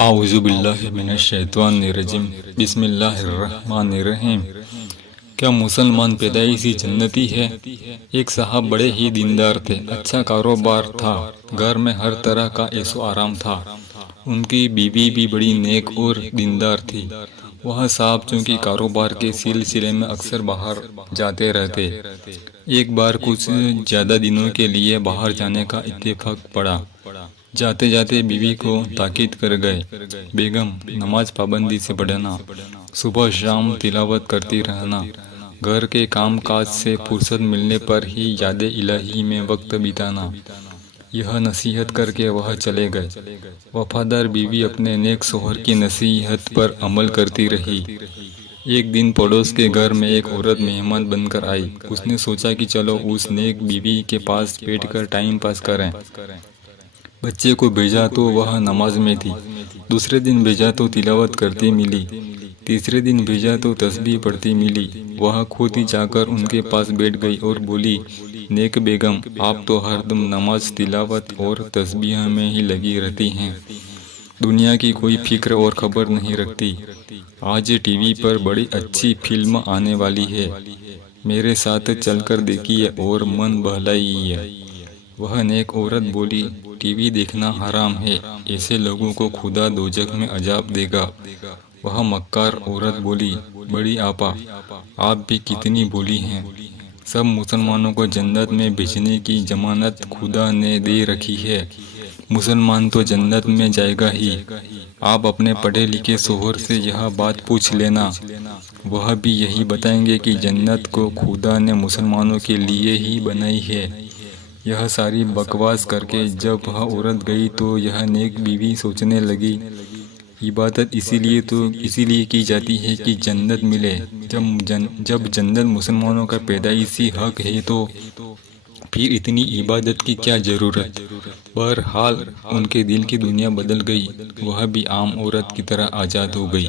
आऊज़ुबिल्लाहि मिनश्शैतानिर्रजीम बिस्मिल्लाहिर्रहमानिर्रहीम। क्या मुसलमान पैदाइशी जन्नती है? एक साहब बड़े ही दीनदार थे। अच्छा कारोबार था, घर में हर तरह का ऐशो आराम था। उनकी बीवी भी बड़ी नेक और दीनदार थी। वह साहब चूंकि कारोबार के सिलसिले में अक्सर बाहर जाते रहते। एक बार कुछ ज़्यादा दिनों के लिए बाहर जाने का इत्तेफाक पड़ा। जाते जाते बीवी को ताकीद कर गए, बेगम नमाज पाबंदी से पढ़ना, सुबह शाम तिलावत करती रहना, घर के काम काज से फुर्सत मिलने पर ही याद इलाही में वक्त बिताना। यह नसीहत करके वह चले गए। वफादार बीवी अपने नेक शोहर की नसीहत पर अमल करती रही। एक दिन पड़ोस के घर में एक औरत मेहमान बनकर आई। उसने सोचा कि चलो उस नेक बीवी के पास बैठकर टाइम पास करें। बच्चे को भेजा तो वह नमाज में थी। दूसरे दिन भेजा तो तिलावत करती मिली। तीसरे दिन भेजा तो तस्बीह पढ़ती मिली। वह खुद ही जाकर उनके पास बैठ गई और बोली, नेक बेगम, आप तो हरदम नमाज, तिलावत और तस्बीह में ही लगी रहती हैं। दुनिया की कोई फिक्र और खबर नहीं रखती। आज टीवी पर बड़ी अच्छी फिल्म आने वाली है, मेरे साथ चलकर देखिए और मन बहलाइए। वह नेक औरत बोली, टीवी देखना हराम है, ऐसे लोगों को खुदा दोजख में अजाब देगा। वह मक्कार औरत बोली, बड़ी आपा, आप भी कितनी बोली हैं। सब मुसलमानों को जन्नत में भेजने की जमानत खुदा ने दे रखी है। मुसलमान तो जन्नत में जाएगा ही। आप अपने पढ़े लिखे शोहर से यह बात पूछ लेना, वह भी यही बताएंगे कि जन्नत को खुदा ने मुसलमानों के लिए ही बनाई है। यह सारी बकवास करके जब वह औरत गई तो यह नेक बीवी सोचने लगी, इबादत इसीलिए की जाती है कि जन्नत मिले। जब जन्नत मुसलमानों का पैदाइशी हक है तो फिर इतनी इबादत की क्या ज़रूरत। बहरहाल उनके दिल की दुनिया बदल गई। वह भी आम औरत की तरह आज़ाद हो गई।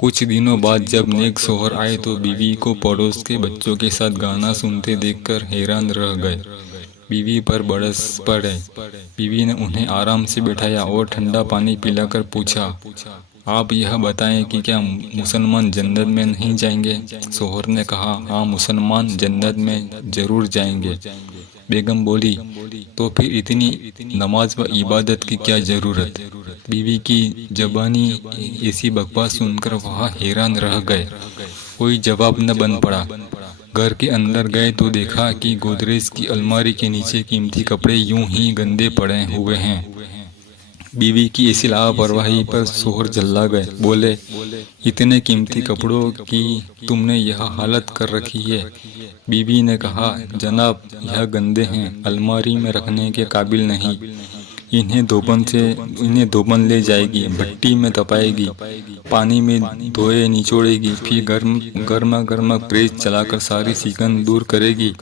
कुछ दिनों बाद जब नेक शोहर आए तो बीवी को पड़ोस के बच्चों के साथ गाना सुनते देखकर हैरान रह गए। बीवी पर बरस पड़े। बीवी ने उन्हें आराम से बिठाया और ठंडा पानी पिलाकर पूछा, आप यह बताएं कि क्या मुसलमान जन्नत में नहीं जाएंगे। शोहर ने कहा, हाँ, मुसलमान जन्नत में जरूर जाएंगे। बेगम बोली, तो फिर इतनी नमाज व इबादत की क्या ज़रूरत। बीवी की जबानी ऐसी बकवास सुनकर वह हैरान रह गए। कोई जवाब न बन पड़ा। घर के अंदर गए तो देखा कि गोदरेज की अलमारी के नीचे कीमती कपड़े यूं ही गंदे पड़े हुए हैं। बीवी की ऐसी लापरवाही पर शोहर जल्ला गए। बोले, इतने कीमती कपड़ों की तुमने यह हालत कर रखी है। बीवी ने कहा, जनाब, यह गंदे हैं, अलमारी में रखने के काबिल नहीं। इन्हें धोबन ले जाएगी, भट्टी में तपाएगी, पानी में धोए निचोड़ेगी, फिर गर्मा प्रेस चलाकर सारी सिकन दूर करेगी,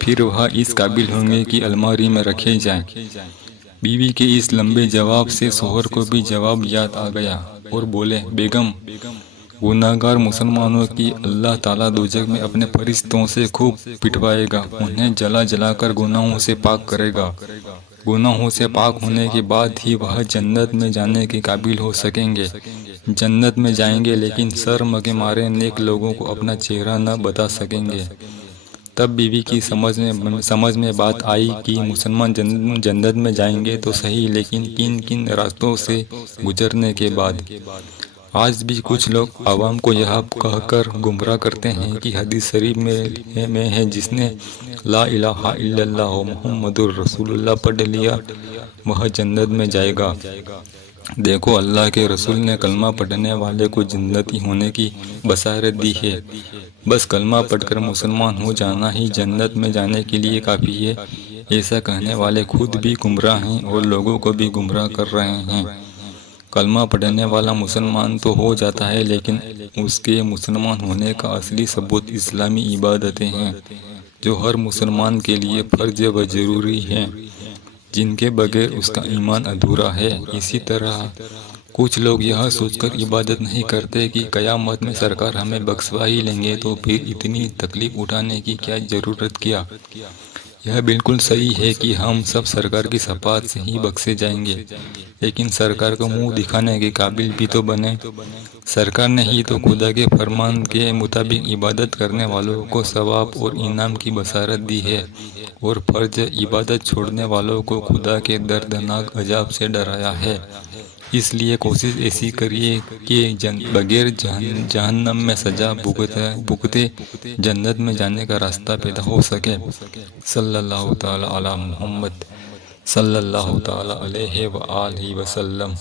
फिर वह इस काबिल होंगे कि अलमारी में रखे जाएं। बीवी के इस लंबे जवाब से शोहर को भी जवाब याद आ गया और बोले, बेगम, गुनाहगार मुसलमानों की अल्लाह ताला दोजख में अपने फरिश्तों से खूब पिटवाएगा, उन्हें जला कर गुनाहों से पाक करेगा। गुनाहों से पाक होने के बाद ही वह जन्नत में जाने के काबिल हो सकेंगे। जन्नत में जाएंगे लेकिन शर्म के मारे नेक लोगों को अपना चेहरा न बता सकेंगे। तब बीवी की समझ में बात आई कि मुसलमान जन्नत में जाएंगे तो सही, लेकिन किन किन रास्तों से गुजरने के बाद। आज भी कुछ लोग आवाम को यह कहकर गुमराह करते हैं कि हदीस शरीफ में है, जिसने ला इलाहा इल्लल्लाह मुहम्मदुर रसूलुल्लाह पढ़ लिया वह जन्नत में जाएगा। देखो, अल्लाह के रसूल ने कलमा पढ़ने वाले को जन्नती होने की बशारत दी है। बस कलमा पढ़कर मुसलमान हो जाना ही जन्नत में जाने के लिए काफ़ी है। ऐसा कहने वाले खुद भी गुमराह हैं और लोगों को भी गुमराह कर रहे हैं। कलमा पढ़ने वाला मुसलमान तो हो जाता है, लेकिन उसके मुसलमान होने का असली सबूत इस्लामी इबादतें हैं, जो हर मुसलमान के लिए फ़र्ज व ज़रूरी हैं, जिनके बगैर उसका ईमान अधूरा है। इसी तरह कुछ लोग यह सोचकर इबादत नहीं करते कि क़यामत में सरकार हमें बख्शवा ही लेंगे, तो फिर इतनी तकलीफ़ उठाने की क्या ज़रूरत। क्या यह बिल्कुल सही है कि हम सब सरकार की शफात से ही बख्शे जाएंगे, लेकिन सरकार को मुंह दिखाने के काबिल भी तो बने। सरकार ने ही तो खुदा के फरमान के मुताबिक इबादत करने वालों को सवाब और इनाम की बशारत दी है, और फर्ज इबादत छोड़ने वालों को खुदा के दर्दनाक अजाब से डराया है। इसलिए कोशिश ऐसी करिए कि बगैर जहन्नम में सजा भुगते जन्नत में जाने का रास्ता पैदा हो सके। सल्लल्लाहु ताला अला मुहम्मद सल्लल्लाहु ताला अलैहि व आलिहि वसल्लम।